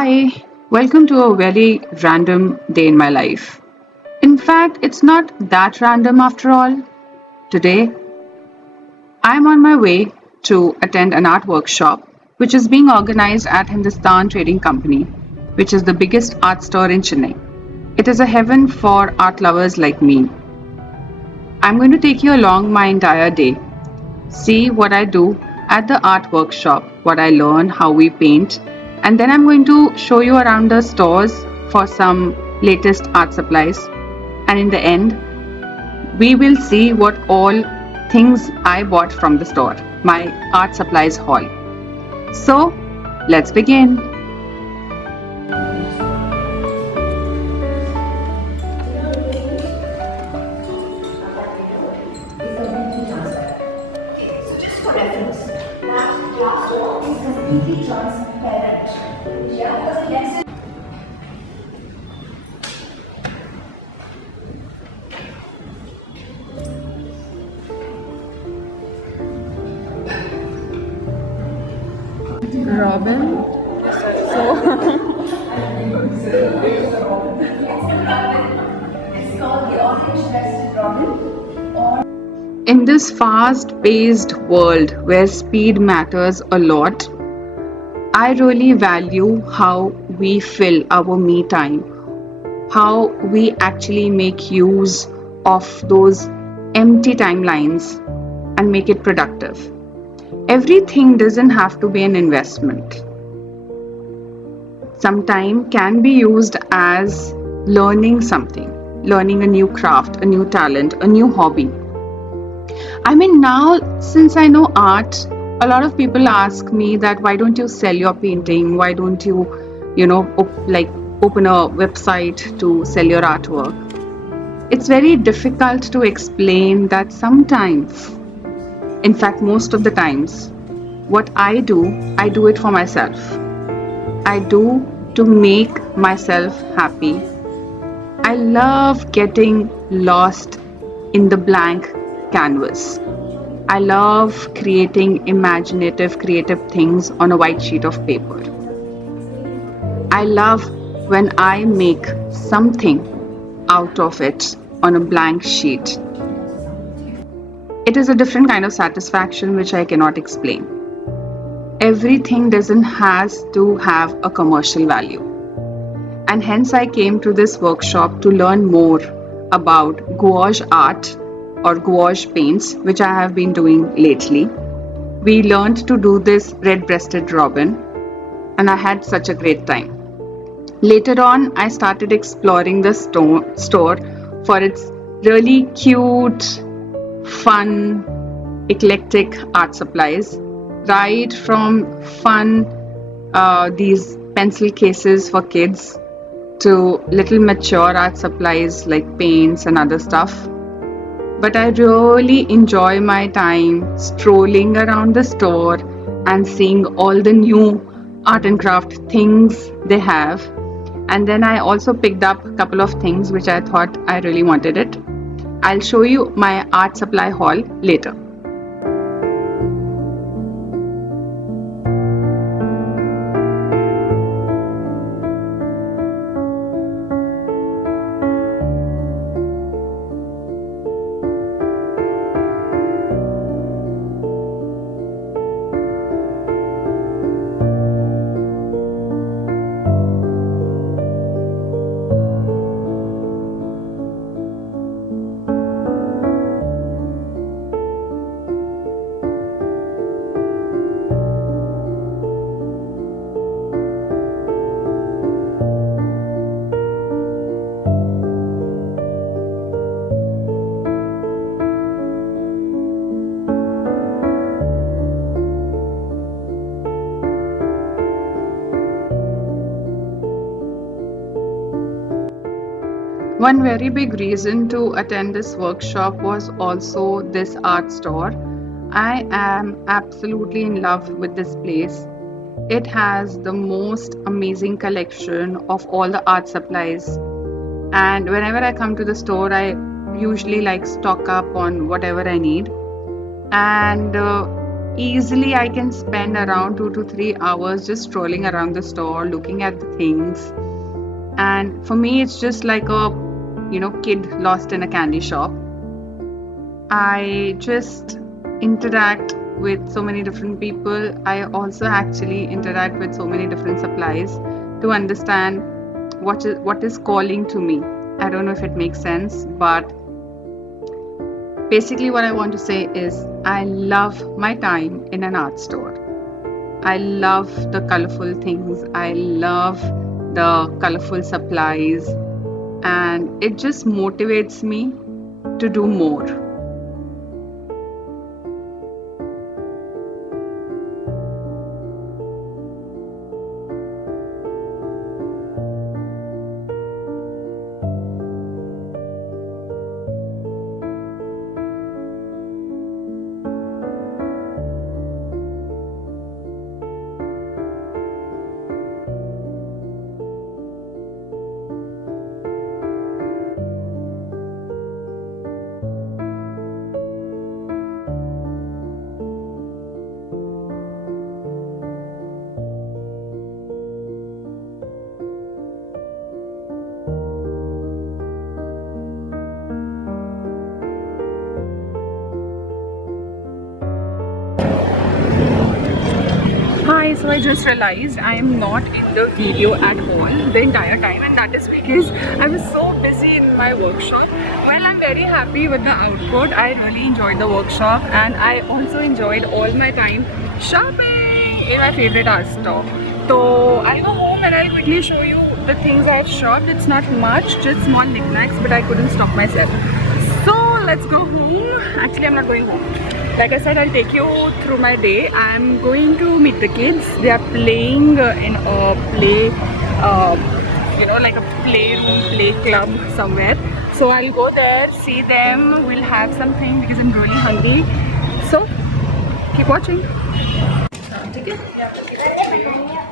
Hi, welcome to a very random day in my life. In fact, it's not that random after all. Today, I'm on my way to attend an art workshop which is being organized at Hindustan Trading Company, which is the biggest art store in Chennai. It is a heaven for art lovers like me. I'm going to take you along my entire day, see what I do at the art workshop, what I learn, how we paint, and then I'm going to show you around the stores for some latest art supplies. And in the end, we will see what all things I bought from the store, my art supplies haul. So, let's begin. Just for reference, that glassdoor is completely transparent. Yeah, because the lens is Robin. it's called the orange breasted robin. In this fast paced world where speed matters a lot, I really value how we fill our me time, how we actually make use of those empty timelines and make it productive. Everything doesn't have to be an investment. Some time can be used as learning something, learning a new craft, a new talent, a new hobby. I mean, now since I know art, a lot of people ask me that why don't you sell your painting? Why don't you, open a website to sell your artwork? It's very difficult to explain that sometimes, in fact, most of the times, what I do it for myself. I do to make myself happy. I love getting lost in the blank canvas. I love creating imaginative, creative things on a white sheet of paper. I love when I make something out of it on a blank sheet. It is a different kind of satisfaction which I cannot explain. Everything doesn't has to have a commercial value. And hence I came to this workshop to learn more about gouache art or gouache paints, which I have been doing lately. We learned to do this red-breasted robin, and I had such a great time. Later on, I started exploring the store for its really cute, fun, eclectic art supplies, right from fun these pencil cases for kids to little mature art supplies like paints and other stuff. But I really enjoy my time strolling around the store and seeing all the new art and craft things they have. And then I also picked up a couple of things which I thought I really wanted it. I'll show you my art supply haul later. One very big reason to attend this workshop was also this art store. I am absolutely in love with this place. It has the most amazing collection of all the art supplies. And whenever I come to the store, I usually like stock up on whatever I need. And Easily, I can spend around 2 to 3 hours just strolling around the store, looking at the things. And for me, it's just like a, kid lost in a candy shop. I just interact with so many different people. I also actually interact with so many different supplies to understand what is calling to me. I don't know if it makes sense, but basically what I want to say is I love my time in an art store. I love the colorful things. I love the colorful supplies, and it just motivates me to do more. Hi, so I just realized I am not in the video at all the entire time, and that is because I was so busy in my workshop. Well, I'm very happy with the output. I really enjoyed the workshop, and I also enjoyed all my time shopping in my favorite art store. So I'll go home and I'll quickly show you the things I've shopped. It's not much, just small knickknacks, but I couldn't stop myself. So let's go home. Actually, I'm not going home. Like I said, I'll take you through my day. I'm going to meet the kids. They are playing in a play, like a playroom, play club somewhere. So I'll go there, see them. We'll have something because I'm really hungry. So keep watching.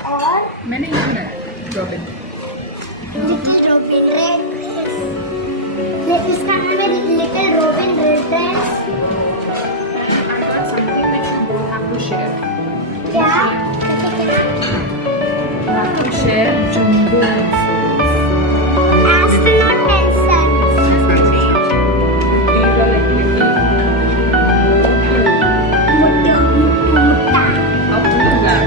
और मैंने लिखा है robin. Little robin red, इसका नाम है little robin red dress. क्या Share jumbo. astronaut pencils. These are like little. मुट्टा How to do that?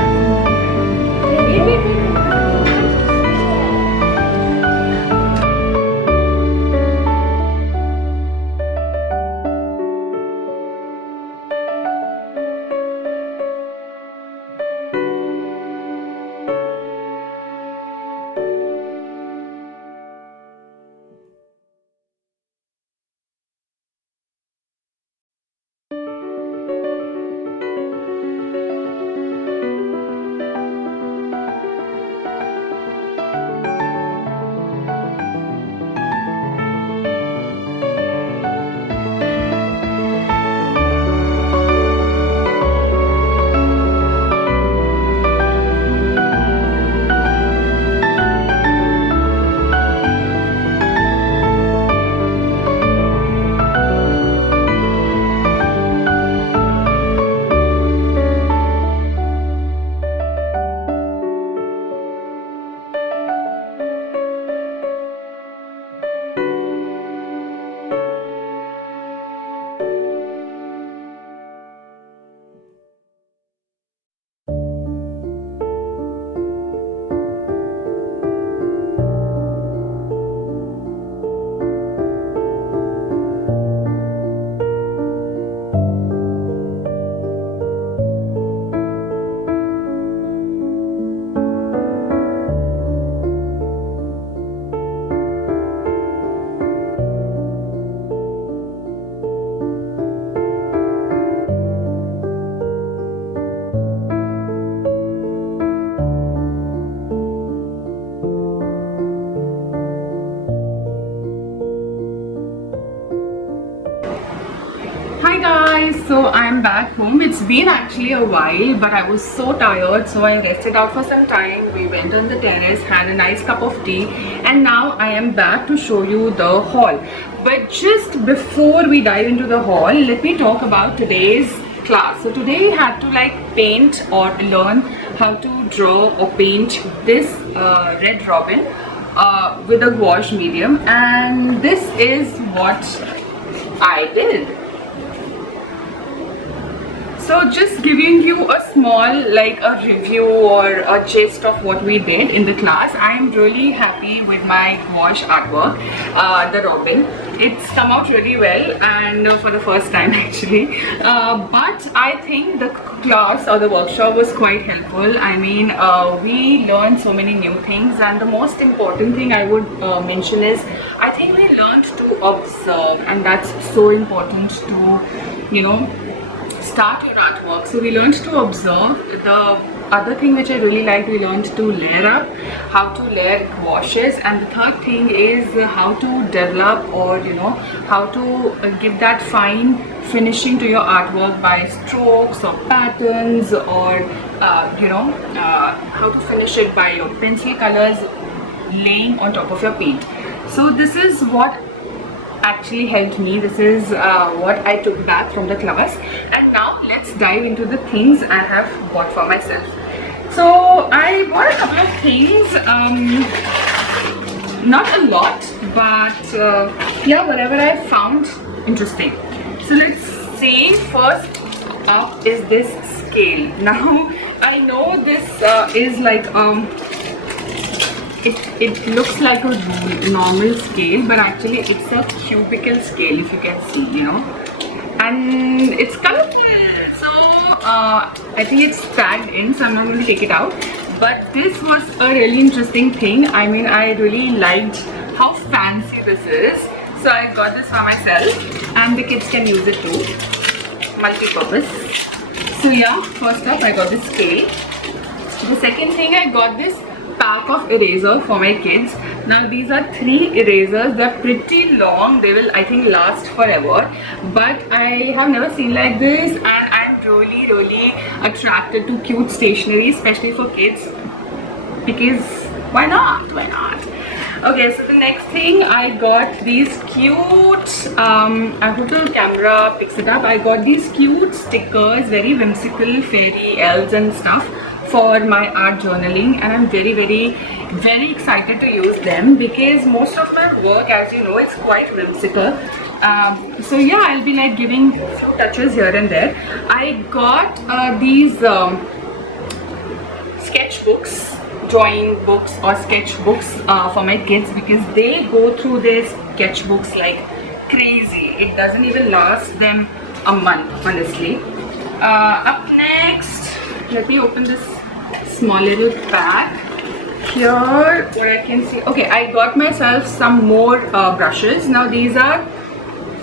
Hi guys, so I'm back home. It's been actually a while, but I was so tired, so I rested out for some time. We went on the terrace, had a nice cup of tea, and now I am back to show you the haul. But just before we dive into the haul, let me talk about today's class. So today we had to like paint or learn how to draw or paint this red robin with a gouache medium, and this is what I did. So just giving you a small like a review or a gist of what we did in the class. I am really happy with my gouache artwork, the robin. It's come out really well, and for the first time actually. But I think the class or the workshop was quite helpful. I mean, we learned so many new things, and the most important thing I would mention is I think we learned to observe, and that's so important to, you know, start your artwork. So we learned to observe. The other thing which I really liked, we learned to layer up, how to layer gouaches, and the third thing is how to develop, or you know, how to give that fine finishing to your artwork by strokes or patterns, or you know, how to finish it by your pencil colors laying on top of your paint. So this is what actually helped me. This is what I took back from the class, and now let's dive into the things I have bought for myself. So I bought a couple of things, not a lot, but yeah, whatever I found interesting. So let's see, first up is this scale. Now I know this is like it looks like a normal scale, but actually it's a cubical scale, if you can see, you know, and it's colorful. So I think it's tagged in, so I'm not going to take it out. But this was a really interesting thing. I mean, I really liked how fancy this is. So I got this for myself, and the kids can use it too, multi-purpose. So yeah, first up I got this scale. The second thing, I got this pack of eraser for my kids. Now these are 3 erasers. They're pretty long. They will, I think, last forever. But I have never seen like this, and I'm really attracted to cute stationery, especially for kids, because why not? Why not? Okay, so the next thing, I got these cute, I hope the camera picks it up. I got these cute stickers, very whimsical, fairy elves and stuff, for my art journaling, and I'm very excited to use them, because most of my work, as you know, is quite whimsical. So yeah, I'll be like giving few touches here and there. I got these sketchbooks, drawing books or sketchbooks for my kids, because they go through their sketchbooks like crazy. It doesn't even last them a month, honestly. Up next, let me open this small little pack. Here, what I can see, okay, I got myself some more brushes. Now these are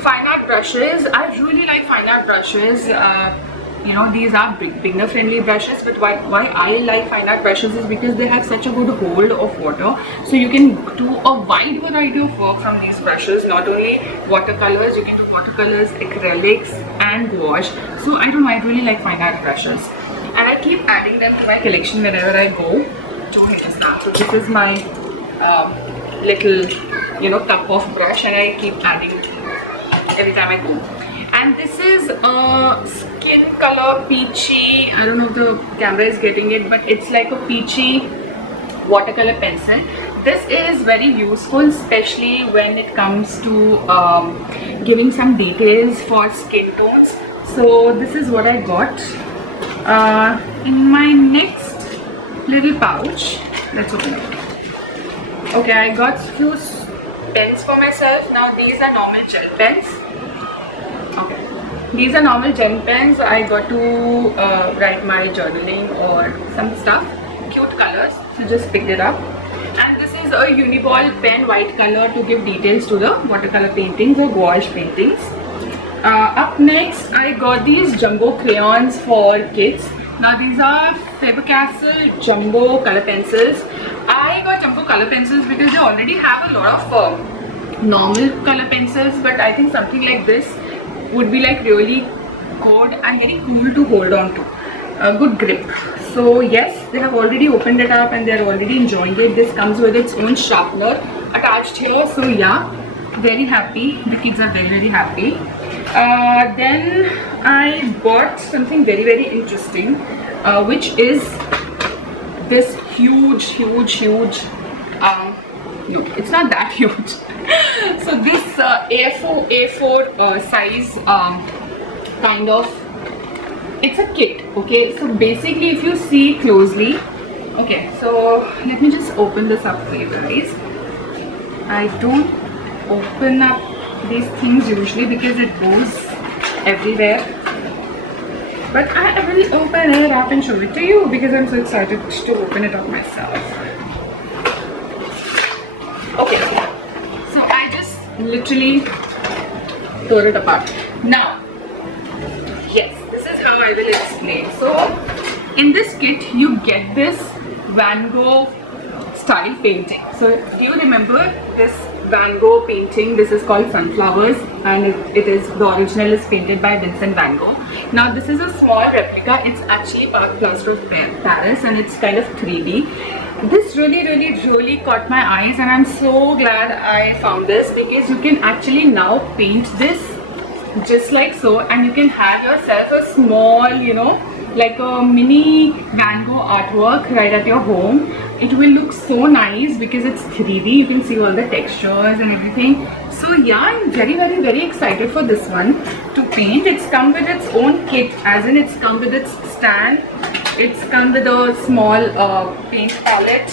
fine art brushes. I really like fine art brushes. You know, these are beginner friendly brushes, but why I like fine art brushes is because they have such a good hold of water, so you can do a wide variety of work from these brushes. Not only watercolors, you can do watercolors, acrylics and gouache. So I don't know, I really like fine art brushes, and I keep adding them to my collection whenever I go to Hindustan. So this is my little, you know, cup of brush, and I keep adding every time I go. And this is a skin color peachy, I don't know if the camera is getting it, but it's like a peachy watercolor pencil. This is very useful, especially when it comes to giving some details for skin tones. So this is what I got. In my next little pouch, let's open it. Okay, I got few pens for myself. Now these are normal gel pens. Okay, these are normal gel pens. I got to write my journaling or some stuff. Cute colors, so just picked it up. And this is a Uniball pen, white color, to give details to the watercolor paintings or gouache paintings. Up next, I got these jumbo crayons for kids. Now these are Faber-Castell jumbo color pencils. I got jumbo color pencils because they already have a lot of normal color pencils, but I think something like this would be like really good and very cool to hold on to. A good grip. So yes, they have already opened it up and they are already enjoying it. This comes with its own sharpener attached here. So yeah, very happy. The kids are very happy. Then I bought something very, very interesting, which is this huge, no, it's not that huge. So this A4 size kind of, it's a kit. Okay, so basically if you see closely, okay, so let me just open this up for you guys. I don't open up these things usually because it goes everywhere, but I will open it up and show it to you because I'm so excited to open it up myself. Okay, so I just literally tore it apart. Now, yes, this is how I will explain. So in this kit you get this Van Gogh style painting. So do you remember this Van Gogh painting? This is called Sunflowers, and it is, the original is painted by Vincent Van Gogh. Now this is a small replica. It's actually Parc Plaster of Paris, and it's kind of 3D. This really caught my eyes, and I'm so glad I found this because you can actually now paint this just like so, and you can have yourself a small, you know, like a mini Van Gogh artwork right at your home. It will look so nice because it's 3D. You can see all the textures and everything. So yeah, I'm very excited for this one to paint. It's come with its own kit, as in it's come with its stand. It's come with a small paint palette,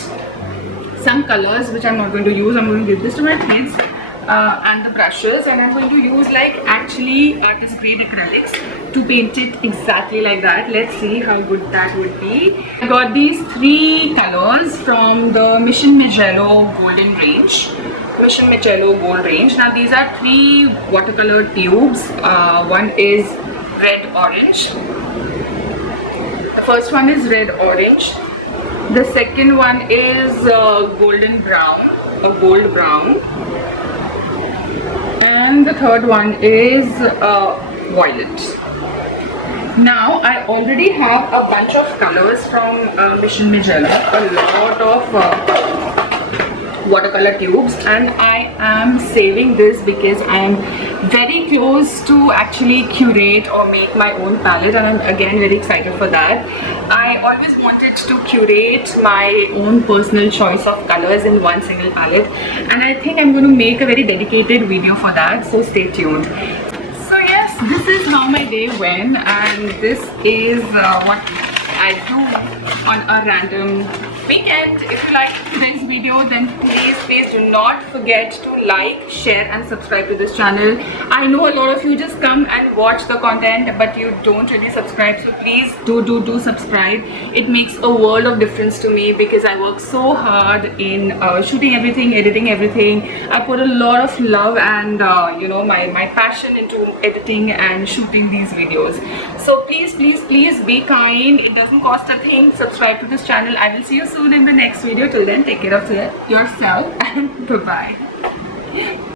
some colors which I'm not going to use. I'm going to give this to my kids, and the brushes, and I'm going to use like actually artist grade acrylics to paint it exactly like that. Let's see how good that would be. I got these 3 colors from the Mission Magello Golden range. Mission Magello Gold range. Now these are 3 watercolor tubes. One is red orange. The first one is red orange. The second one is golden brown, a gold brown. And the third one is violet. Now I already have a bunch of colors from Mission Magello, a lot of watercolor tubes, and I am saving this because I am very close to actually curate or make my own palette, and I'm again very excited for that. I always wanted to curate my own personal choice of colors in one single palette, and I think I'm going to make a very dedicated video for that, so stay tuned. So yes, this is how my day went, and this is what I do on a random weekend. If you like today's video, then please do not forget to like, share and subscribe to this channel. I know a lot of you just come and watch the content, but you don't really subscribe, so please do subscribe. It makes a world of difference to me because I work so hard in shooting everything, editing everything. I put a lot of love and you know, my passion into editing and shooting these videos. So please be kind. It doesn't cost a thing. Subscribe to this channel. I will see you soon in the next video. Till then, take care of yourself and bye bye.